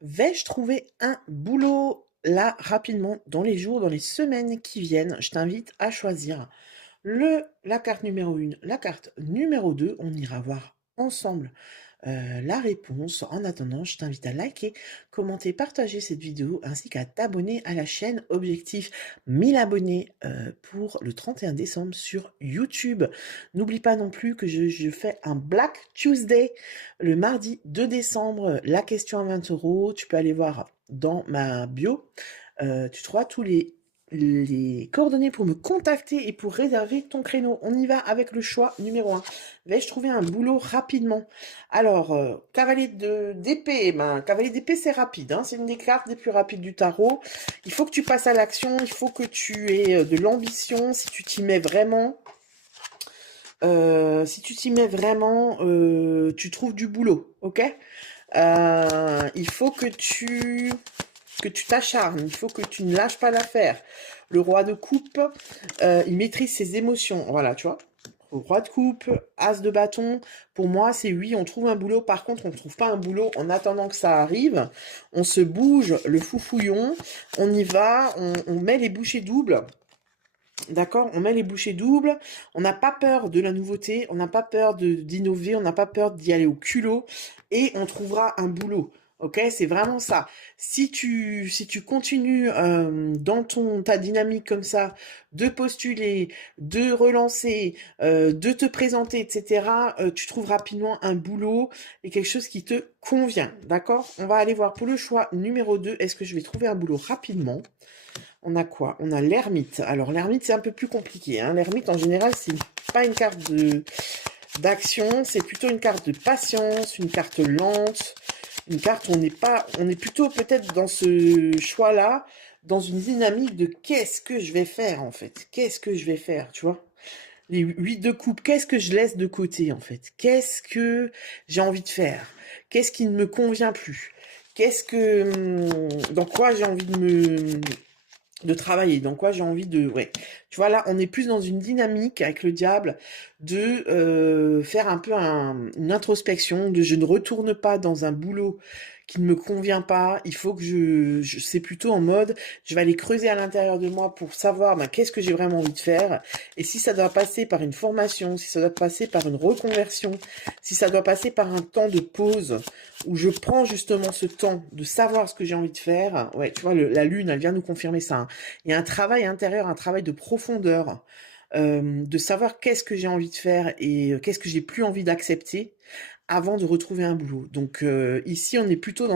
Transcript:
Vais-je trouver un boulot là rapidement dans les jours, dans les semaines qui viennent? Je t'invite à choisir la carte numéro 1, la carte numéro 2. On ira voir ensemble la réponse. En attendant, je t'invite à liker, commenter, partager cette vidéo ainsi qu'à t'abonner à la chaîne. Objectif 1000 abonnés pour le 31 décembre sur YouTube. N'oublie pas non plus que je fais un Black Tuesday le mardi 2 décembre. La question à 20 euros. Tu peux aller voir dans ma bio. Tu trouveras tous les coordonnées pour me contacter et pour réserver ton créneau. On y va avec le choix numéro 1. Vais-je trouver un boulot rapidement? Alors, cavalier d'épée, cavalier d'épée, c'est rapide, hein, c'est une des cartes les plus rapides du tarot. Il faut que tu passes à l'action, il faut que tu aies de l'ambition, si tu t'y mets vraiment. Tu trouves du boulot, ok? Il faut que tu t'acharnes, il faut que tu ne lâches pas l'affaire. Le roi de coupe, il maîtrise ses émotions. Voilà, tu vois. Roi de coupe, as de bâton, pour moi, c'est oui, on trouve un boulot. Par contre, on ne trouve pas un boulot en attendant que ça arrive. On se bouge le foufouillon, on y va, on met les bouchées doubles. D'accord? On met les bouchées doubles. On n'a pas peur de la nouveauté, on n'a pas peur d'innover, on n'a pas peur d'y aller au culot et on trouvera un boulot. Ok? C'est vraiment ça. Si tu continues dans ta dynamique comme ça, de postuler, de relancer, de te présenter, etc., tu trouves rapidement un boulot et quelque chose qui te convient. D'accord? On va aller voir pour le choix numéro 2. Est-ce que je vais trouver un boulot rapidement? On a quoi? On a l'ermite. Alors l'ermite, c'est un peu plus compliqué, hein. L'ermite, en général, c'est pas une carte d'action, c'est plutôt une carte de patience, une carte lente, une carte où on est plutôt peut-être dans ce choix-là, dans une dynamique de qu'est-ce que je vais faire en fait? Qu'est-ce que je vais faire, tu vois? Les 8 de coupe, qu'est-ce que je laisse de côté en fait? Qu'est-ce que j'ai envie de faire? Qu'est-ce qui ne me convient plus? Dans quoi j'ai envie de travailler, dans quoi j'ai envie de... Ouais. Tu vois, là, on est plus dans une dynamique avec le diable de faire un peu une introspection, de je ne retourne pas dans un boulot qui ne me convient pas. Il faut que c'est plutôt en mode, je vais aller creuser à l'intérieur de moi pour savoir qu'est-ce que j'ai vraiment envie de faire. Et si ça doit passer par une formation, si ça doit passer par une reconversion, si ça doit passer par un temps de pause, où je prends justement ce temps de savoir ce que j'ai envie de faire. Ouais, tu vois, la lune, elle vient nous confirmer ça, hein. Il y a un travail intérieur, un travail de profondeur, de savoir qu'est-ce que j'ai envie de faire et qu'est-ce que j'ai plus envie d'accepter avant de retrouver un boulot. Donc ici, on est plutôt